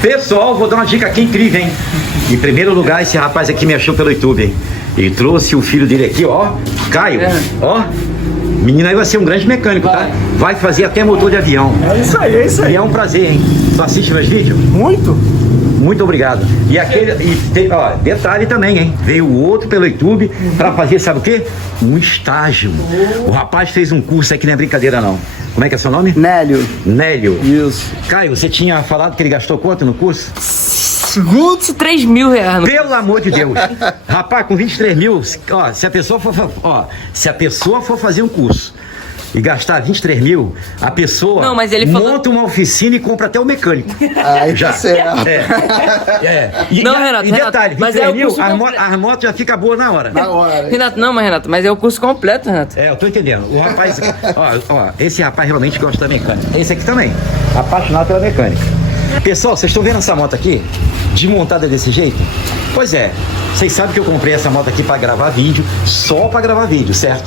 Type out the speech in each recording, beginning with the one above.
Pessoal, vou dar uma dica aqui incrível, hein? Em primeiro lugar, esse rapaz aqui me achou pelo YouTube, hein? Ele trouxe o filho dele aqui, ó, Caio, ó. Menino aí vai ser um grande mecânico, tá? Vai fazer até motor de avião. É isso aí, é isso aí. E é um prazer, hein? Tu assiste meus vídeos? Muito. Muito obrigado. E aquele, ó, detalhe também, hein? Veio o outro pelo YouTube pra fazer, sabe o quê? Um estágio. O rapaz fez um curso aí que não é brincadeira, não. Como é que é seu nome? Nélio. Nélio. Isso. Caio, você tinha falado que ele gastou quanto no curso? Segundo, 3 mil reais. Pelo amor de Deus. Rapaz, com 23 mil, ó, se a pessoa for fazer um curso e gastar 23 mil, a pessoa Não, mas ele monta uma oficina e compra até o mecânico. Aí já certo. E, Não, Renato, e detalhe, mas 23 é o mil, curso completo. a moto já fica boa na hora. Na hora. Hein? Renato, não, mas Renato, mas é o curso completo, Renato. É, eu tô entendendo. O rapaz, ó, esse rapaz realmente gosta da mecânica. Esse aqui também, apaixonado pela mecânica. Pessoal, vocês estão vendo essa moto aqui? Desmontada desse jeito? Pois é, vocês sabem que eu comprei essa moto aqui para gravar vídeo, só para gravar vídeo, certo?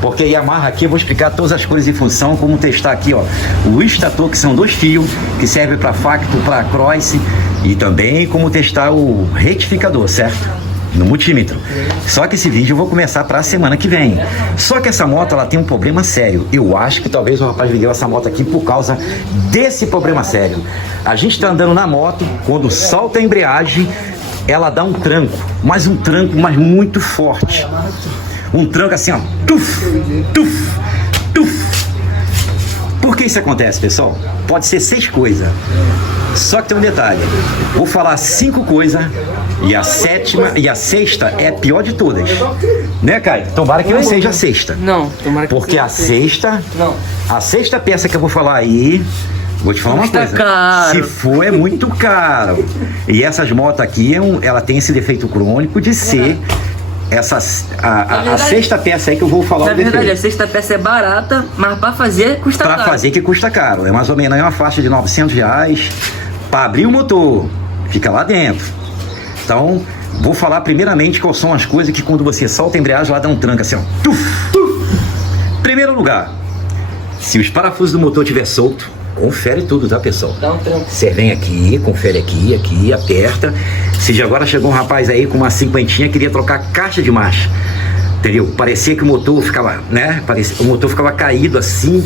Porque a Yamaha aqui eu vou explicar todas as cores e função, como testar aqui, ó, o estator, que são 2 fios, que serve para facto, para cross, e também como testar o retificador, certo? No multímetro. Só que esse vídeo eu vou começar para a semana que vem. Só que essa moto ela tem um problema sério. Eu acho que talvez o rapaz vendeu essa moto aqui por causa desse problema sério. A gente está andando na moto, quando solta a embreagem, ela dá um tranco, mas muito forte. Um tranco assim, ó. Tuf, tuf, tuf. Por que isso acontece, pessoal? Pode ser 6 coisas. Só que tem um detalhe. Vou falar 5 coisas e a 7ª e a 6ª é a pior de todas. Né, Caio? Tomara que não seja a 6ª. Não, tomara que Porque a 6ª, Não. a 6ª peça que eu vou falar aí, vou te falar uma Custa coisa. caro. Se for, é muito caro. E essas motos aqui, ela tem esse defeito crônico de ser a 6ª peça aí que eu vou falar. Na o verdade, a defeito. 6ª peça é barata, mas pra fazer custa Pra caro. fazer que custa caro. É mais ou menos uma faixa de R$900. Pra abrir o motor, fica lá dentro. Então, vou falar primeiramente quais são as coisas que quando você solta a embreagem, lá dá um tranco assim, ó. Tuf, tuf. Primeiro lugar, se os parafusos do motor estiver solto, confere tudo, tá, pessoal? Dá um tranco. Você vem aqui, confere aqui, aperta. Se de agora chegou um rapaz aí com uma 50, queria trocar a caixa de marcha. Entendeu? Parecia que o motor ficava, né? O motor ficava caído assim,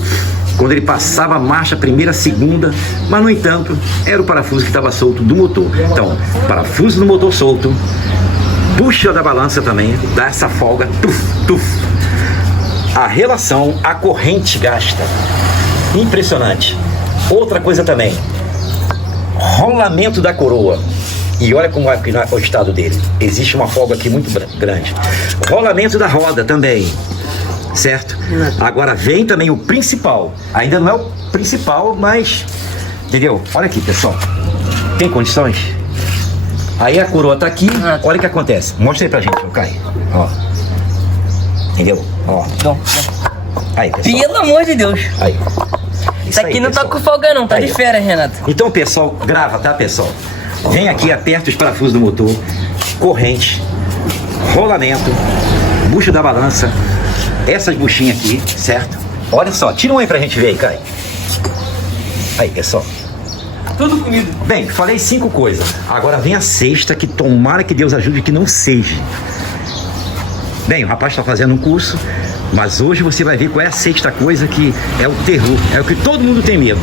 quando ele passava a marcha, primeira, segunda, mas no entanto, era o parafuso que estava solto do motor. Então, parafuso do motor solto, puxa da balança também, dá essa folga, tuf, tuf. A relação, a corrente gasta. Impressionante. Outra coisa também, rolamento da coroa. E olha como é o estado dele. Existe uma folga aqui muito grande. Rolamento da roda também. Certo? Agora vem também o principal. Ainda não é o principal, mas... Entendeu? Olha aqui, pessoal. Tem condições? Aí a coroa tá aqui. Olha o que acontece. Mostra aí pra gente, Caio. Ó. Entendeu? Ó. Aí, pessoal. Pelo amor de Deus. Aí. Isso aqui não tá pessoal. com folga não, tá Aí, de ó. férias, Renato. Então, pessoal, grava, tá, pessoal? Vem aqui, aperta os parafusos do motor, corrente, rolamento, bucho da balança, essas buchinhas aqui, certo? Olha só, tira um aí pra gente ver aí, Caio. Aí, pessoal. Tudo comigo. Bem, falei 5 coisas. Agora vem a 6ª, que tomara que Deus ajude que não seja. Bem, o rapaz está fazendo um curso, mas hoje você vai ver qual é a 6ª coisa que é o terror, é o que todo mundo tem medo.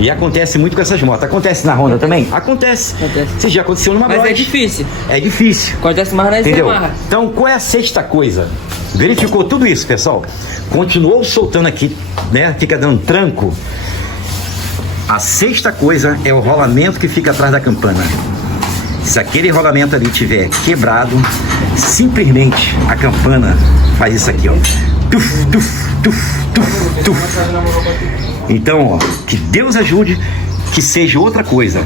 E acontece muito com essas motos. Acontece na Honda também? Acontece. Isso já aconteceu numa Mas Bros. é difícil. É difícil. Acontece mais nas Entendeu? Yamaha. Então, qual é a 6ª coisa? Verificou tudo isso, pessoal? Continuou soltando aqui, né? Fica dando tranco. A 6ª coisa é o rolamento que fica atrás da campana. Se aquele rolamento ali tiver quebrado, simplesmente a campana faz isso aqui, ó. Tuf, tuf, tuf, tuf, tuf. Então, ó, que Deus ajude que seja outra coisa,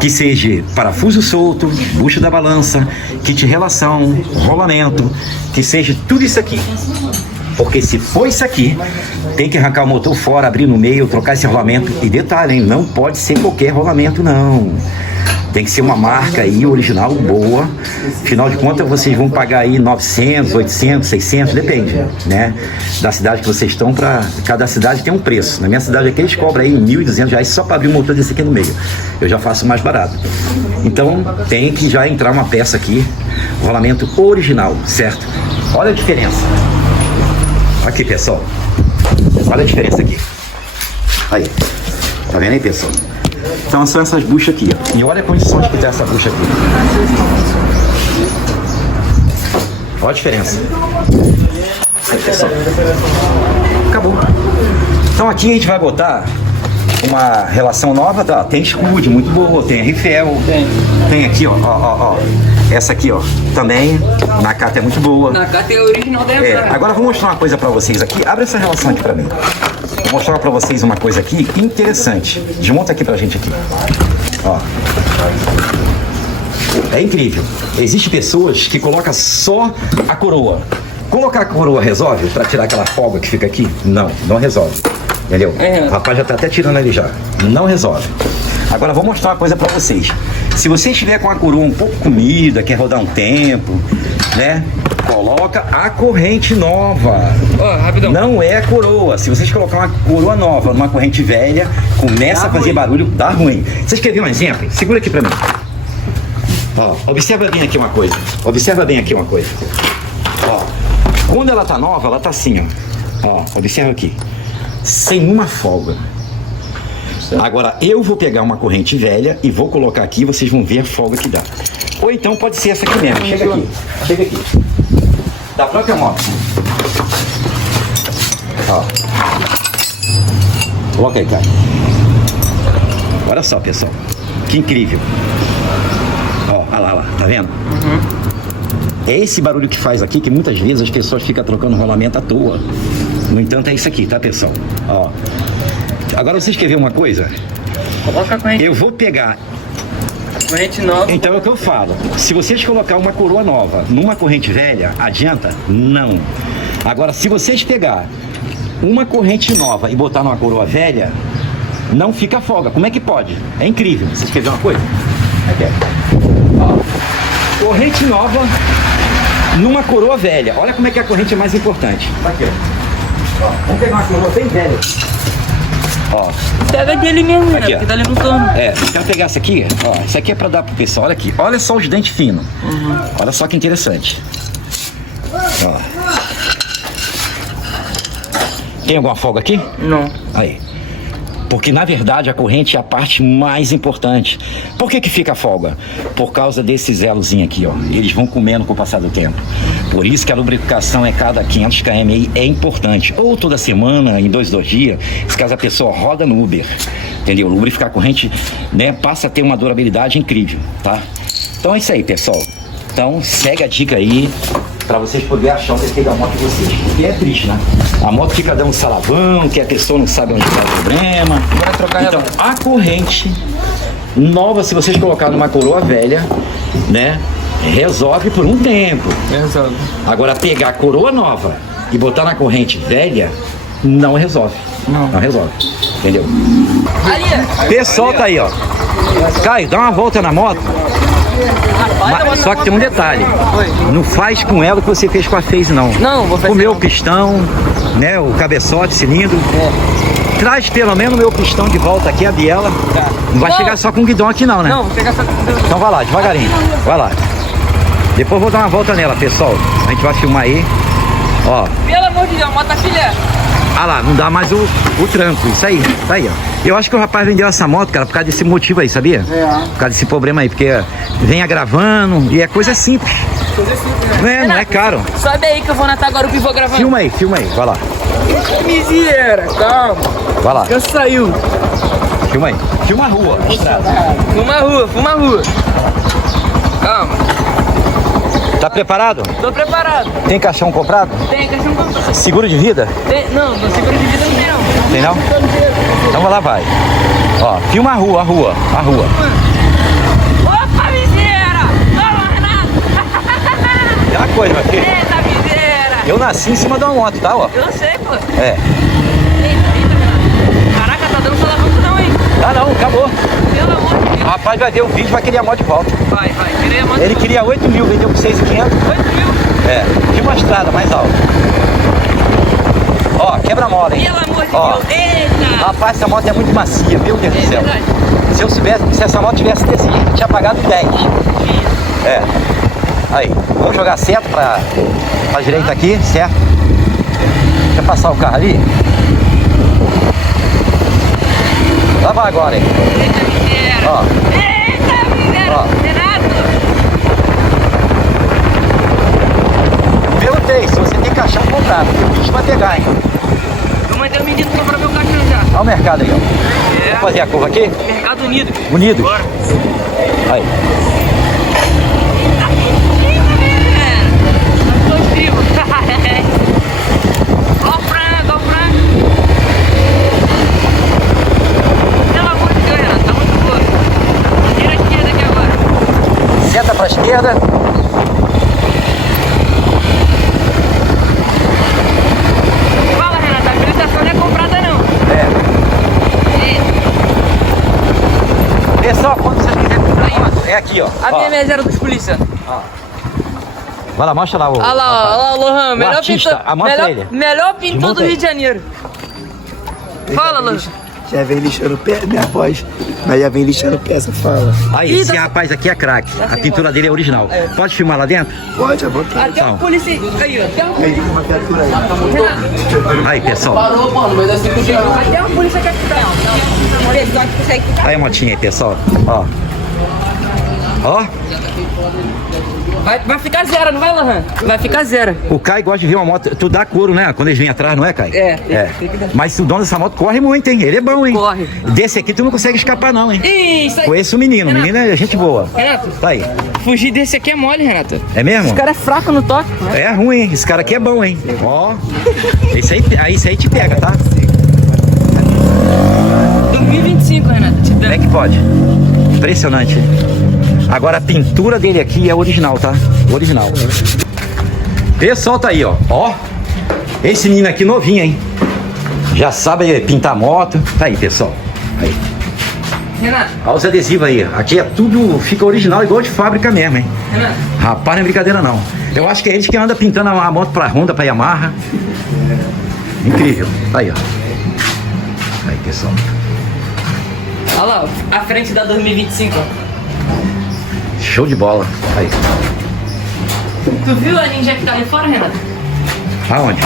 que seja parafuso solto, bucho da balança, kit relação, rolamento, que seja tudo isso aqui. Porque se for isso aqui, tem que arrancar o motor fora, abrir no meio, trocar esse rolamento. E detalhe, hein, não pode ser qualquer rolamento, não. Tem que ser uma marca aí original, boa. Afinal de contas, vocês vão pagar aí 900, 800, 600, depende, né? Da cidade que vocês estão, cada cidade tem um preço. Na minha cidade aqui, eles cobram aí R$1.200 só para abrir o motor desse aqui no meio. Eu já faço mais barato. Então, tem que já entrar uma peça aqui, rolamento original, certo? Olha a diferença. Aqui, pessoal. Olha a diferença aqui. Aí. Tá vendo aí, pessoal? Então são essas buchas aqui, ó. E olha a condições que tem essa bucha aqui. Olha a diferença. Aí, pessoal. Acabou. Então aqui a gente vai botar uma relação nova, tá? Tem escudo, muito boa, tem RFL. Tem aqui, ó. Essa aqui, ó, também. Nakata é muito boa. Nakata é a original da entrada. Agora eu vou mostrar uma coisa pra vocês aqui. Abre essa relação aqui pra mim. Vou mostrar pra vocês uma coisa aqui interessante. Desmonta aqui pra gente aqui. Ó. É incrível. Existem pessoas que colocam só a coroa. Colocar a coroa resolve pra tirar aquela folga que fica aqui? Não, não resolve. Entendeu? O rapaz já tá até tirando ali já. Não resolve. Agora vou mostrar uma coisa pra vocês. Se você estiver com a coroa um pouco comida, quer rodar um tempo, né? Coloca a corrente nova. Rapidão. Não é a coroa. Se vocês colocar uma coroa nova numa corrente velha, começa a fazer barulho, dá ruim. Vocês querem ver um exemplo? Segura aqui pra mim. Ó, observa bem aqui uma coisa. Observa bem aqui uma coisa. Ó, quando ela tá nova, ela tá assim, ó. Ó, observa aqui. Sem uma folga. Agora eu vou pegar uma corrente velha e vou colocar aqui, vocês vão ver a folga que dá. Ou então pode ser essa aqui mesmo. Chega aqui. Chega aqui. Da própria moto. Ó. Coloca aí, cara. Olha só, pessoal. Que incrível. Ó, olha lá, tá vendo? É esse barulho que faz aqui que muitas vezes as pessoas ficam trocando rolamento à toa. No entanto, é isso aqui, tá, pessoal? Ó. Agora vocês querem ver uma coisa? Coloca a corrente. Eu vou pegar. Corrente nova. Então é o que eu falo. Se vocês colocar uma coroa nova numa corrente velha, adianta? Não. Agora, se vocês pegar uma corrente nova e botar numa coroa velha, não fica folga. Como é que pode? É incrível. Vocês querem ver uma coisa? Aqui. Ó. Corrente nova numa coroa velha. Olha como é que a corrente é mais importante. Aqui, ó. Vamos pegar uma coroa bem velha. Ó. Pega dele mesmo, né? Aqui, ó. Porque tá levantando. Quero pegar essa aqui, ó. Isso aqui é pra dar pro pessoal. Olha aqui. Olha só os dentes finos. Olha só que interessante. Ó. Tem alguma folga aqui? Não. Aí. Porque na verdade a corrente é a parte mais importante. Por que fica a folga? Por causa desses elozinhos aqui, ó. Eles vão comendo com o passar do tempo. Por isso que a lubrificação é cada 500 km aí é importante. Ou toda semana, em 2 dias, se caso a pessoa roda no Uber, entendeu? Lubrificar a corrente, né, passa a ter uma durabilidade incrível, tá? Então é isso aí, pessoal. Então segue a dica aí para vocês poderem achar o defeito da moto de vocês. Porque é triste, né? A moto fica dando salavão, que a pessoa não sabe onde está o problema. Vai trocar Então, a corrente nova, se vocês colocar numa coroa velha, né, resolve por um tempo. Resolve. Agora, pegar a coroa nova e botar na corrente velha, não resolve. Não resolve. Entendeu? Ali. Pessoal tá aí, ó. Caio, dá uma volta na moto. Só que tem um detalhe. Não faz com ela o que você fez com a Phase, não. Não, vou fazer. O meu pistão, né? O cabeçote, cilindro. Traz pelo menos o meu pistão de volta aqui, a biela. Não vai chegar só com o guidão aqui não, né? Não, vou pegar só. Então vai lá, devagarinho. Vai lá. Depois vou dar uma volta nela, pessoal. A gente vai filmar aí. Ó. Pelo amor de Deus, mata a filha. Ah lá, não dá mais o tranco. Isso aí, tá aí, ó. Eu acho que o rapaz vendeu essa moto, cara, por causa desse motivo aí, sabia? Por causa desse problema aí, porque vem agravando e é coisa simples. Não é caro. Sobe aí que eu vou natar agora o pivô gravando. Filma aí, vai lá. Miséria, calma. Vai lá, Já saiu. filma aí. Filma a rua, a estrada. Fuma a rua. Calma. Tá preparado? Tô preparado. Tem caixão comprado? Tem caixão comprado. Seguro de vida? Tem, não seguro de vida não tem não. Tem não? Então vai lá, vai. Ó, filma a rua. Opa, miséria! Toma, Renato! É uma coisa, meu filho. Eita, miséria! Eu nasci em cima de uma moto, tá, ó? Eu sei, pô. É. Eita, Renato. Caraca, tá dando salavanco não, hein? Ah, não, acabou. Pelo amor de Deus. O rapaz vai ver o vídeo, vai querer a moto de volta. Vai. Tirei a moto. Ele queria 8 mil, vendeu por 6.500. 8 mil. É, de uma estrada mais alta. Ó, quebra-mola, hein? Pelo amor de Ó. Deus. Eita. Rapaz, essa moto é muito macia, meu Deus do céu. verdade. Se essa moto tivesse desse jeito, eu tinha pagado 10. É. Aí, vamos jogar certo pra direita aqui, certo? Deixa eu passar o carro ali. Lá vai agora, hein? Eita, miséria. Ó. Eita, miséria. Ó. Renato. Perguntei se você tem caixão comprado, porque o bicho vai pegar, hein? Eu mandei o menino comprar meu caixão já. Olha o mercado aí, ó. É. Vamos fazer a curva aqui? Mercado Unido. Unidos. Bora. Aí. Eita, miséria. Nós somos tribo. Ó o frango. Pelo amor de Deus, Renato. Tá muito boa. Tira a esquerda aqui agora. Seta pra esquerda. Fala, Renato. A habilitação não é comprada, não. Pessoal, quando vocês quiserem comprar moto, é aqui, ó. A Ó. minha é 0 dos polícia. Vai lá, mostra lá o. Olha lá, o Lohan. Melhor artista. pintor, Mostra ele. melhor pintor Desmonta do aí. Rio de Janeiro. Fala, Lohan. Já vem lixando o pé, minha voz. Mas já vem lixando o pé, essa fala. Aí, Ih, esse tá- rapaz aqui é craque. A pintura dele é original. Pode filmar lá dentro? Pode, à vontade. Até o polícia. Aí, ó. Até o Aí, uma criatura aí. Renato. Aí, pessoal. Até o polícia quer ficar. O pessoal que consegue ficar. Aí a motinha aí, pessoal. Ó. Ó. Vai ficar 0, não vai, Lohan? Vai ficar 0. O Caio gosta de ver uma moto. Tu dá couro, né? Quando eles vêm atrás, não é, Caio? É, tem que dar. Mas o dono dessa moto corre muito, hein? Ele é bom, hein? Corre. Desse aqui tu não consegue escapar, não, hein? Isso aí. Conheço o menino. O menino é gente boa. Renato, Tá aí. fugir desse aqui é mole, Renato. É mesmo? Esse cara é fraco no toque. É ruim, hein? Esse cara aqui é bom, hein? Ó. Isso aí te pega, tá? 2025, Renato. Te Como dando. é que pode? Impressionante. Agora a pintura dele aqui é original, tá? Original. Pessoal, tá aí, ó. Ó. Esse menino aqui novinho, hein? Já sabe pintar moto. Tá aí, pessoal. Aí. Renato, Olha os adesivos aí. Aqui é tudo, fica original, igual de fábrica mesmo, hein? Renato. Rapaz, não é brincadeira não. Eu acho que é eles que andam pintando a moto pra Honda, pra Yamaha. Incrível. Aí, ó. Aí, pessoal. Olha lá, ó, a frente da 2025, ó. Show de bola. Aí. Tu viu a ninja que tá ali fora, Renato? Aonde?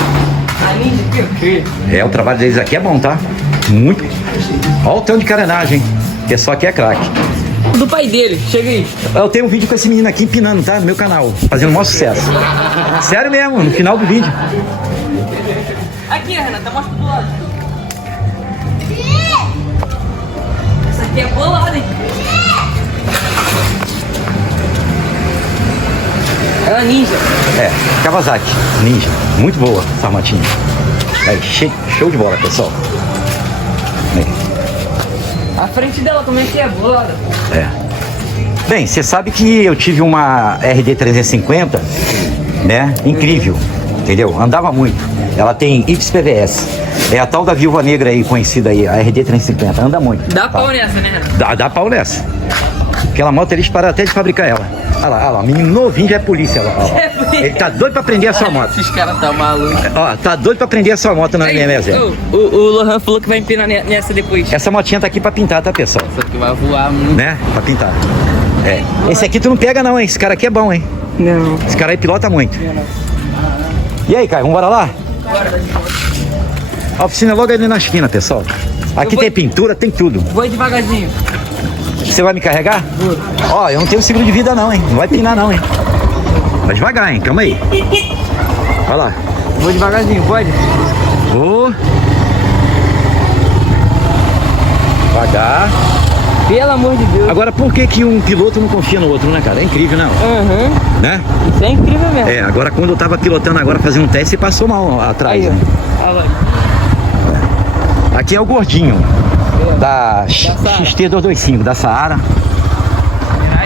A ninja aqui, ó. É, o trabalho deles aqui é bom, tá? Muito. Olha o tanto de carenagem, hein? O pessoal aqui é craque. Do pai dele, chega aí. Eu tenho um vídeo com esse menino aqui empinando, tá? No meu canal. Fazendo o maior sucesso. Sério mesmo, no final do vídeo. Aqui, Renata, mostra do lado. Essa aqui é bolada, hein? Ela é ninja. É, Kawasaki, Ninja. Muito boa essa motinha. Aí, show de bola, pessoal. Aí. A frente dela, como é que é? Bolada. É. Bem, você sabe que eu tive uma RD 350, né? Incrível, entendeu? Andava muito. Ela tem XPVS. É a tal da Viúva Negra aí, conhecida aí, a RD 350. Anda muito. Dá tá? pau nessa, né, Renato? Dá pau nessa. Aquela moto eles pararam até de fabricar ela. Olha lá, o menino novinho já é polícia lá. Ó. É polícia. Ele tá doido pra prender a sua moto. Esses caras tá maluco. Ó, tá doido pra prender a sua moto na minha reserva. O Lohan falou que vai empinar nessa depois. Essa motinha tá aqui pra pintar, tá, pessoal? Essa aqui vai voar muito. Né? Pra pintar. É. Esse aqui tu não pega não, hein? Esse cara aqui é bom, hein? Não. Esse cara aí pilota muito. E aí, Caio, vamos embora lá? A oficina é logo ali na esquina, pessoal. Aqui vou- tem pintura, tem tudo. Vou devagarzinho. Você vai me carregar? Ó, eu não tenho seguro de vida não, hein? Não vai pinar não, hein? Vai devagar, hein? Calma aí. Vai lá. Vou devagarzinho, pode? Vou. Devagar. Pelo amor de Deus. Agora, por que que um piloto não confia no outro, né, cara? É incrível, né? Aham. Né? Isso é incrível mesmo. É, agora quando eu tava pilotando agora, fazendo um teste, você passou mal atrás, Aí, né? ó. Olha lá. Aqui é o gordinho da Saara. XT225, da Saara.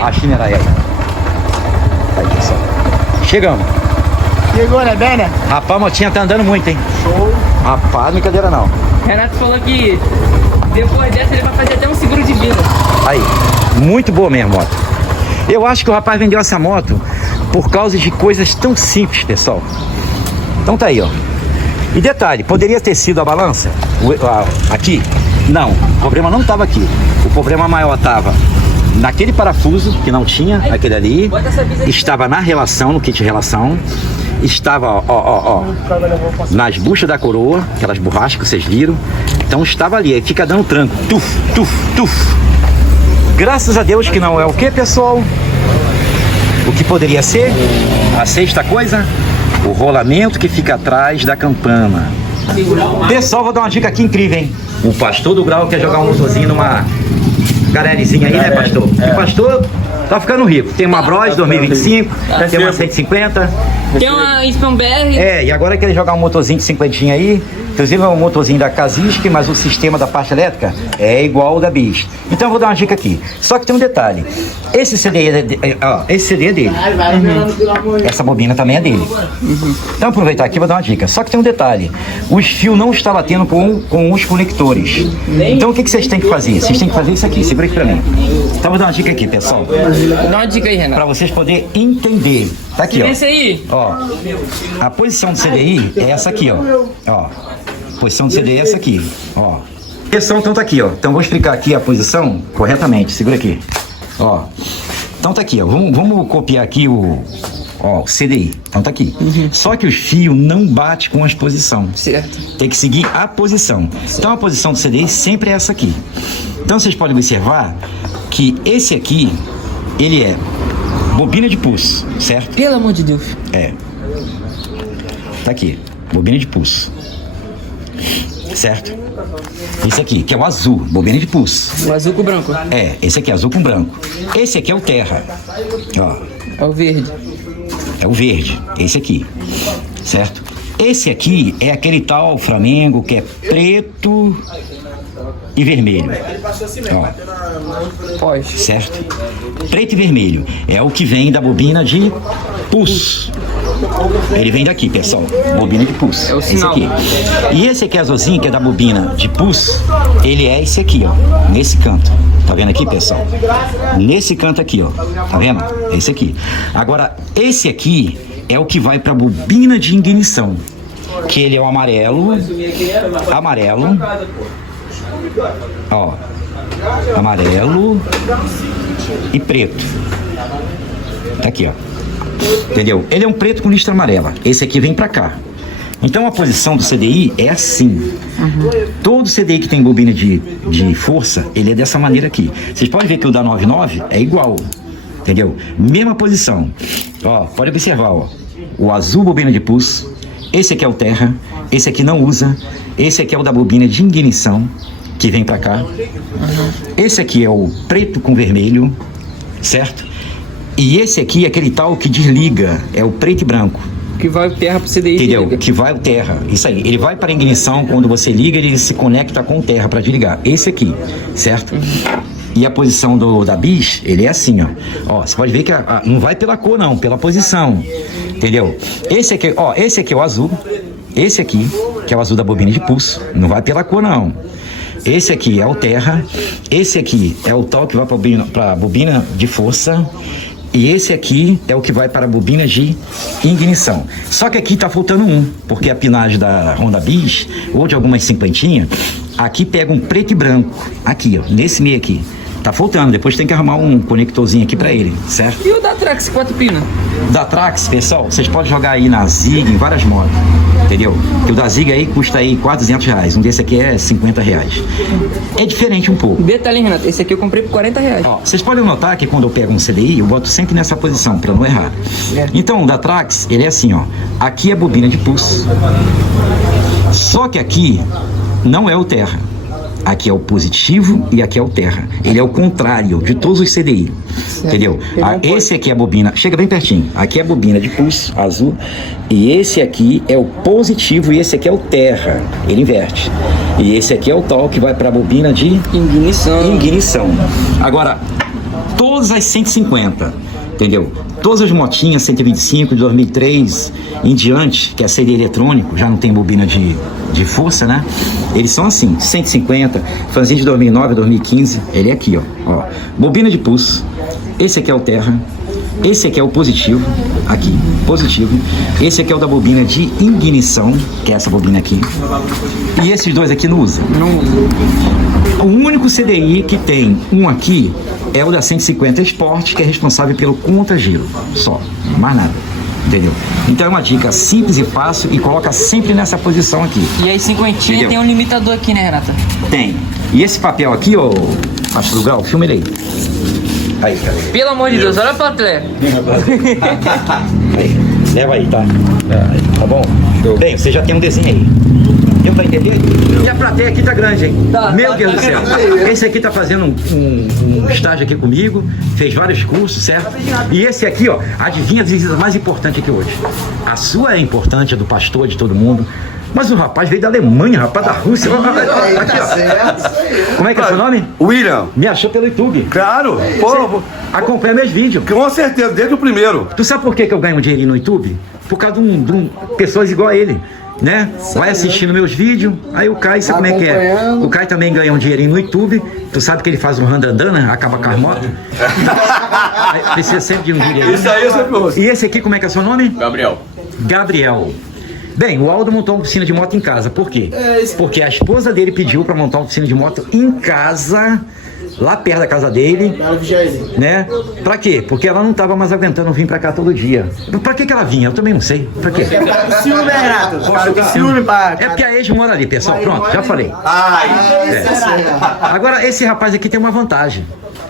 A Shinerai aí. Aí, pessoal. Chegamos. Chegou, né, bem, né? Rapaz, a motinha tá andando muito, hein? Show. Rapaz, brincadeira não. Renato falou que Depois dessa ele vai fazer até um seguro de vida. Aí, muito boa mesmo a moto. Eu acho que o rapaz vendeu essa moto por causa de coisas tão simples, pessoal. Então tá aí, ó. E detalhe, poderia ter sido a balança aqui? Não, o problema não estava aqui. O problema maior estava naquele parafuso, que não tinha, aquele ali. Estava na relação, no kit de relação. Estava, nas buchas da coroa, aquelas borrachas que vocês viram. Então estava ali, aí fica dando tranco. Tuf, tuf, tuf. Graças a Deus que não é o que, pessoal? O que poderia ser? A sexta coisa? O rolamento que fica atrás da campana. Pessoal, vou dar uma dica aqui incrível, hein? O pastor do Grau quer jogar um motorzinho numa garerizinha aí, né, pastor? O pastor tá ficando rico. Tem uma Bros 2025, tem uma 150. Tem uma Spam BR. E agora quer jogar um motorzinho de 50 aí. Inclusive é um motorzinho da Kazisk, mas o sistema da parte elétrica é igual ao da Bis. Então eu vou dar uma dica aqui. Só que tem um detalhe. Esse CD é dele. Essa bobina também é dele. Então aproveitar aqui e vou dar uma dica. Só que tem um detalhe. Os fios não estão batendo com os conectores. Então o que vocês têm que fazer? Vocês têm que fazer isso aqui. Segura aqui pra mim. Então vou dar uma dica aqui, pessoal. Dá uma dica aí, Renato. Pra vocês poderem entender. Tá aqui, ó. Esse aí. Ó. A posição do CDI é essa aqui, ó. Ó. A posição do CDI é essa aqui, ó. A posição então tá aqui, ó. Então vou explicar aqui a posição corretamente. Segura aqui. Ó. Então tá aqui, ó. Vamos copiar aqui o CDI. Então tá aqui. Só que os fios não batem com as posições. Certo. Tem que seguir a posição. Então a posição do CDI sempre é essa aqui. Então vocês podem observar que esse aqui, ele é bobina de pulso, certo? Pelo amor de Deus. É. Tá aqui, bobina de pulso. Certo? Esse aqui, que é o azul, bobina de pulso. O azul com o branco. É, esse aqui é azul com branco. Esse aqui é o terra. Ó. É o verde. É o verde, esse aqui. Certo? Esse aqui é aquele tal Flamengo que é preto e vermelho. Ó. Pós. Certo? Preto e vermelho é o que vem da bobina de pulso. Ele vem daqui, pessoal. Bobina de pulso. É o sinal. Esse aqui. E esse aqui azulzinho, que é da bobina de pulso, ele é esse aqui, ó. Nesse canto. Tá vendo aqui, pessoal? Nesse canto aqui, ó. Tá vendo? Esse aqui. Agora, esse aqui é o que vai pra bobina de ignição. Que ele é o amarelo. Amarelo. Ó. Amarelo e preto. Tá aqui, ó. Entendeu? Ele é um preto com listra amarela. Esse aqui vem pra cá. Então a posição do CDI é assim. Todo CDI que tem bobina de força, ele é dessa maneira aqui. Vocês podem ver que o da 99 é igual. Entendeu? Mesma posição. Ó, pode observar, ó. O azul bobina de pulso. Esse aqui é o terra. Esse aqui não usa. Esse aqui é o da bobina de ignição, que vem pra cá. Esse aqui é o preto com vermelho, certo? E esse aqui é aquele tal que desliga, é o preto e branco. Que vai o terra pro CDI. Entendeu? Desliga. Que vai o terra. Isso aí. Ele vai para a ignição, quando você liga, ele se conecta com o terra para desligar. Esse aqui, certo? E a posição da Bis, ele é assim, ó. Ó, você pode ver que não vai pela cor, não, pela posição. Entendeu? Esse aqui, ó, esse aqui é o azul. Esse aqui, que é o azul da bobina de pulso, não vai pela cor, não. Esse aqui é o terra. Esse aqui é o tal que vai para a bobina de força. E esse aqui é o que vai para a bobina de ignição. Só que aqui tá faltando um, porque a pinagem da Honda Bis, ou de algumas cinquentinhas, aqui pega um preto e branco. Aqui, ó, nesse meio aqui. Tá faltando, depois tem que arrumar um conectorzinho aqui para ele, certo? E o da Trax 4 pinas? Da Trax, pessoal, vocês podem jogar aí na Zig, em várias motos, entendeu? Que o da Zig aí custa aí R$400, um desse aqui é R$50. É diferente um pouco. Detalhe, Renato, esse aqui eu comprei por R$40. Ó, vocês podem notar que quando eu pego um CDI, eu boto sempre nessa posição, para não errar. Então, o da Trax, ele é assim, ó. Aqui é bobina de pulso. Só que aqui não é o terra. Aqui é o positivo e aqui é o terra. Ele é o contrário de todos os CDI. Certo. Entendeu? Esse aqui é a bobina, chega bem pertinho. Aqui é a bobina de pulso, azul. E esse aqui é o positivo e esse aqui é o terra. Ele inverte. E esse aqui é o tal que vai para a bobina de ignição. Agora, todas as 150, entendeu? Todas as motinhas 125 de 2003 em diante, que é CD eletrônico, já não tem bobina de força, né? Eles são assim, 150, fanzinho de 2009, 2015, ele é aqui, ó. Bobina de pulso, esse aqui é o Terra, esse aqui é o positivo, aqui, positivo. Esse aqui é o da bobina de ignição, que é essa bobina aqui. E esses dois aqui não usam. O único CDI que tem um aqui é o da 150 Sport, que é responsável pelo contra-giro, só, mais nada. Entendeu? Então é uma dica simples e fácil e coloca sempre nessa posição aqui. E aí, cinquentinha, Entendeu? tem um limitador aqui, né, Renata? Tem. E esse papel aqui, ó, Pastor Grau, filma ele aí. Aí, cara. Pelo amor de Deus, olha a plateia. Aí, leva aí, tá? Tá bom? Bem, você já tem um desenho aí. Deu pra entender? E a plateia aqui tá grande, hein? Meu Deus do céu. Esse aqui tá fazendo um estágio aqui comigo, fez vários cursos, certo? E esse aqui, ó, adivinha a visita mais importante aqui hoje. A sua é importante, a do pastor, de todo mundo. Mas o rapaz veio da Alemanha, rapaz da Rússia. Aqui, ó. Como é que é seu nome? William. Me achou pelo YouTube. Claro, pô, Acompanha meus vídeos. com certeza, desde o primeiro. Tu sabe por que eu ganho dinheiro no YouTube? Por causa de pessoas igual a ele, né? Vai assistindo meus vídeos, aí o Caio, sabe como é que é? O Caio também ganha um dinheirinho no YouTube. Tu sabe que ele faz um randandana, acaba com as motos. Aí precisa sempre de um dinheiro. Isso aí eu sempre ouço. E esse aqui, como é que é o seu nome? Gabriel. Gabriel. Bem, o Aldo montou uma oficina de moto em casa. Por quê? Porque a esposa dele pediu pra montar uma oficina de moto em casa, lá perto da casa dele, né? Pra quê? Porque ela não tava mais aguentando vir pra cá todo dia. Pra que ela vinha? Eu também não sei. Pra quê? Ciúme, Renato. Ciúme, pá. É porque a ex mora ali, pessoal. Pronto, já falei. Agora, esse rapaz aqui tem uma vantagem.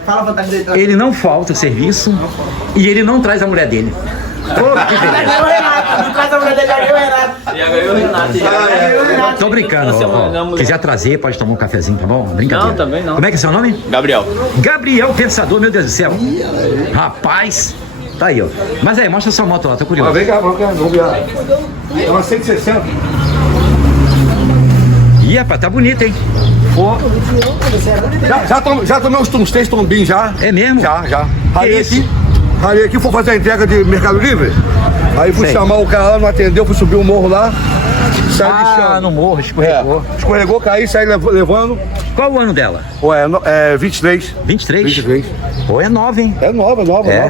Fala a vantagem dele. Ele não falta o serviço e ele não traz a mulher dele. Ô, que beleza. O Renato, não traz a mulher dele aí, o Renato. Já ganhou o Renato. Tô brincando, ó. Quiser trazer, pode tomar um cafezinho, tá bom? Brincadeira. Não, também não. Como é que é seu nome? Gabriel. Gabriel Pensador, meu Deus do céu. Rapaz, tá aí, ó. Mas aí, mostra sua moto lá, tô curioso. Vem cá, vamos ver. É uma 160. Ih, rapaz, tá bonita, hein? Pô. Já tomei uns 3 tombinhos já. É mesmo? Já. isso? Ralei aqui, fui fazer a entrega de Mercado Livre. Aí fui Sei. chamar o cara lá, não atendeu, fui subir o morro lá. Saí lixando. no morro, escorregou. Escorregou, caí, saí levando. Qual o ano dela? Ué, é 23. 23? 23. Pô, é nova, hein? É nova.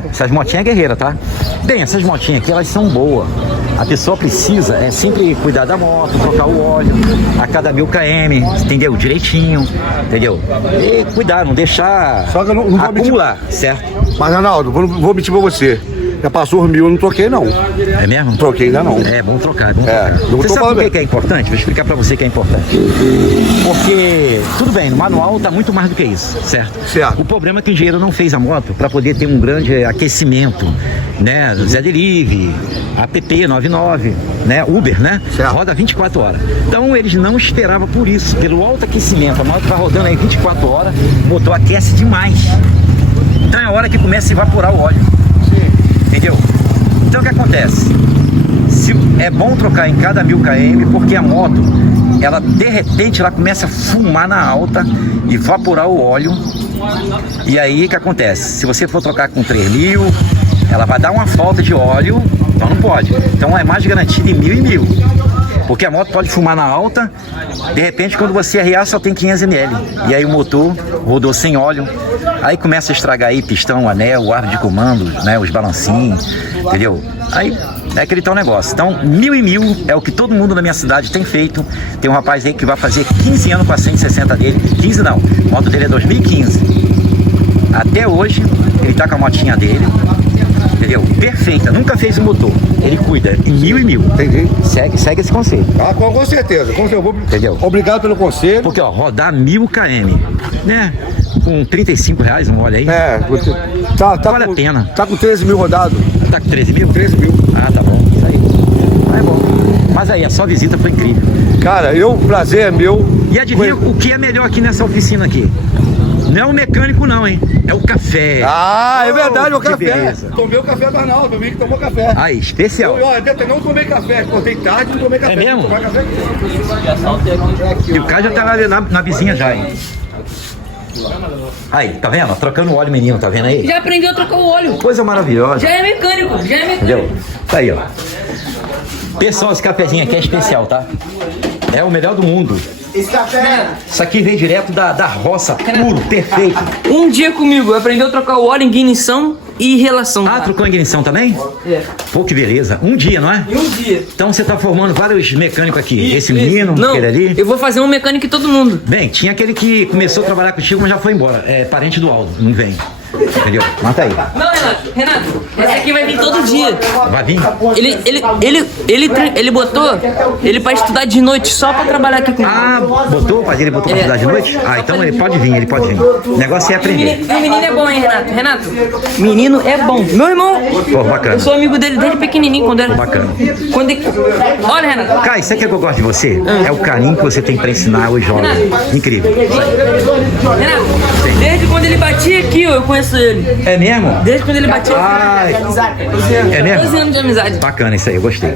Essas motinhas é guerreira, tá? Bem, essas motinhas aqui, elas são boas. A pessoa precisa sempre cuidar da moto, trocar o óleo a cada 1000 km, entendeu? Direitinho, entendeu? E cuidar, não deixar Só que eu não vou acumular, certo? Mas, Arnaldo, vou mentir pra você. Já passou os 1000, eu não troquei, não. É mesmo? Não troquei ainda, não. É bom trocar, é bom É, trocar. eu Você tô sabe falando por que é importante? Vou explicar pra você que é importante. Porque, tudo bem, no manual tá muito mais do que isso, certo? Certo. O problema é que o engenheiro não fez a moto para poder ter um grande aquecimento, né? Zé Delivery, app 99, né? Uber, né? Certo. Roda 24 horas. Então eles não esperavam por isso, pelo alto aquecimento. A moto tá rodando aí 24 horas, o motor aquece demais. Então é a hora que começa a evaporar o óleo. Entendeu? Então o que acontece? É bom trocar em cada 1000 km, porque a moto, ela de repente ela começa a fumar na alta, evaporar o óleo. E aí o que acontece? Se você for trocar com 3000, ela vai dar uma falta de óleo, então não pode. Então é mais garantido em 1000 e 1000. Porque a moto pode fumar na alta, de repente quando você arriar só tem 500 ml. E aí o motor rodou sem óleo, aí começa a estragar aí pistão, anel, o árvore de comando, né, os balancinhos, entendeu? Aí é aquele tal negócio. Então 1000 e 1000 é o que todo mundo na minha cidade tem feito. Tem um rapaz aí que vai fazer 15 anos com a 160 dele. 15 não, a moto dele é 2015. Até hoje ele tá com a motinha dele, entendeu? Perfeita, nunca fez o motor. Ele cuida em 1000 e 1000. Entendi. Segue esse conselho. Ah, com certeza. Eu vou... Entendeu? Obrigado pelo conselho. Porque, ó, rodar 1000 km, né? Com R$35, um óleo aí. É, você... Vale a pena. Tá com 13 mil rodado. Tá com 13 mil? 13 mil. Ah, tá bom. Isso aí. Ah, é bom. Mas aí, a sua visita foi incrível. Cara, o prazer é meu. E adivinha o que é melhor aqui nessa oficina aqui? Não é o mecânico não, hein? É o café. Ah, é verdade, o que café. beleza. Tomei o café do Arnaldo, domingo que tomou café. Aí, especial. Eu não tomei café, acordei tarde e não tomei café. É mesmo? Tomar café. E o cara já tá lá na vizinha já, hein? Aí, tá vendo? Trocando o óleo, menino, tá vendo aí? Já aprendeu a trocar o óleo. Coisa maravilhosa. Já é mecânico, já é mecânico. Entendeu? Tá aí, ó. Pessoal, esse cafezinho aqui é especial, tá? É o melhor do mundo. Esse café. Isso aqui vem direto da roça, puro, perfeito. Um dia comigo, aprendeu a trocar o óleo em ignição e relação. Ah, trocou a ignição também? É. Pô, que beleza. Um dia, não é? Em um dia. Então você tá formando vários mecânicos aqui. Esse menino, Não, aquele ali. eu vou fazer um mecânico em todo mundo. Bem, tinha aquele que começou a trabalhar contigo, mas já foi embora. É parente do Aldo, não vem. Entendeu? Mata aí. Não, Renato, esse aqui vai vir todo dia. Vai vir? Ele botou ele pra estudar de noite só pra trabalhar aqui comigo. Ah, botou? Mas ele botou pra estudar de noite? Ah, então ele pode vir, ele pode vir. O negócio é aprender. O menino é bom, hein, Renato? Renato, menino é bom. Meu irmão, Pô, bacana. eu sou amigo dele desde pequenininho, quando era... Bacana. Quando ele... Olha, Renato. Kai, sabe o que eu gosto de você? É o carinho que você tem pra ensinar os jovens. Incrível. Renato, desde quando ele batia aqui, eu conheço ele. É mesmo? Desde quando ele batia aqui. Ai, é 12 mesmo? anos de amizade. Bacana isso aí, eu gostei.